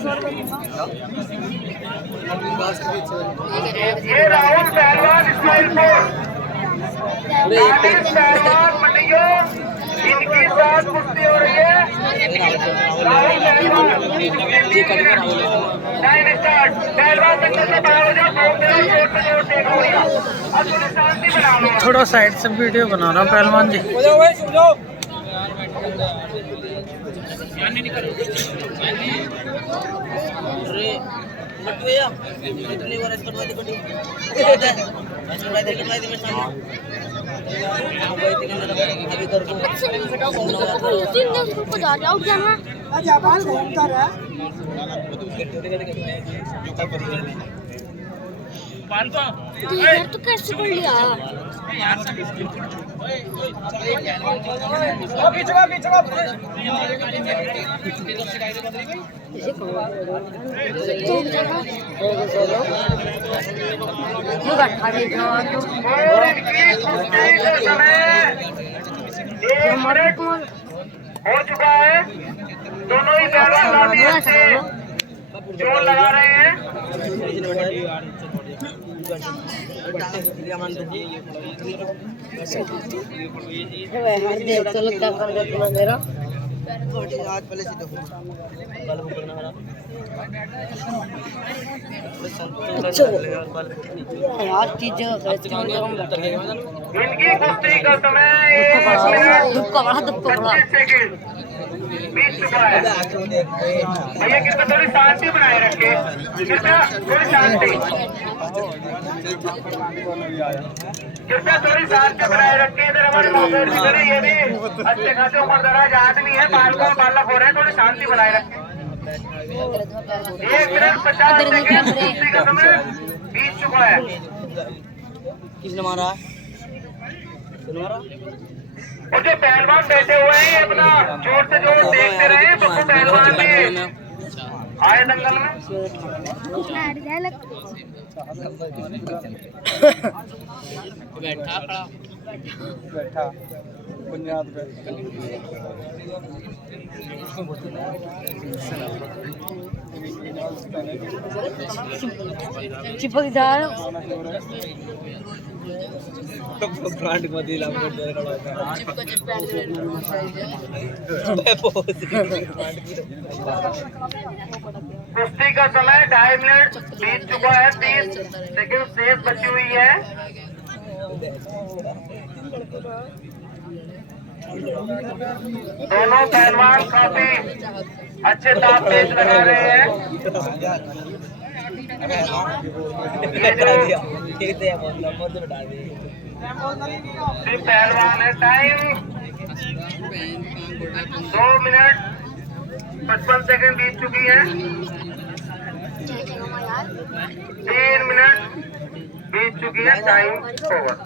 ये राहुल पहलवान इस्माइलपुर पहलवान मंडियों इनकी साथ कुश्ती हो रही है। Rahul time start. पहलवान बच्चे से बाहर हो जाओ, अब शांति बना लो। थोड़ा साइड से वीडियो बना रहा हूँ पहलवान जी। तो कैसे कर लिया हो चुका है। दोनों ही पहलवान जोर लगा रहे हैं। इनकी कुश्ती का समय 25 सेकंड बीत चुका है। भैया कृपया थोड़ी शांति बनाए रखे, कृपया थोड़ी शांति, कृपया थोड़ी शांति बनाए रखे। इधर हमारे मौके ये भी अच्छे खासे उम्र दराज आदमी है, बालक हो रहे हैं, थोड़ी शांति बनाए रखे। 1 मिनट 50 सेकंड कुश्ती का समय बीत चुका है। किसने मारा? और जो पहलवान बैठे हुए हैं ये अपना जोर से जोर देखते रहे। बच्चों पहलवान भी आए दंगल में। बैठा बुनियाद पे चिपक जा ब्रांड मध्ये लांबट कुश्ती का समय 2.5 मिनट बीत चुका है। 30 सेकंड शेष बची हुई है। दोनों पहलवान काफी अच्छे दांव पेश लगा रहे हैं। पहलवान है। टाइम 2 मिनट 55 सेकंड बीत चुकी है। 3 मिनट बीत चुकी है। Time over.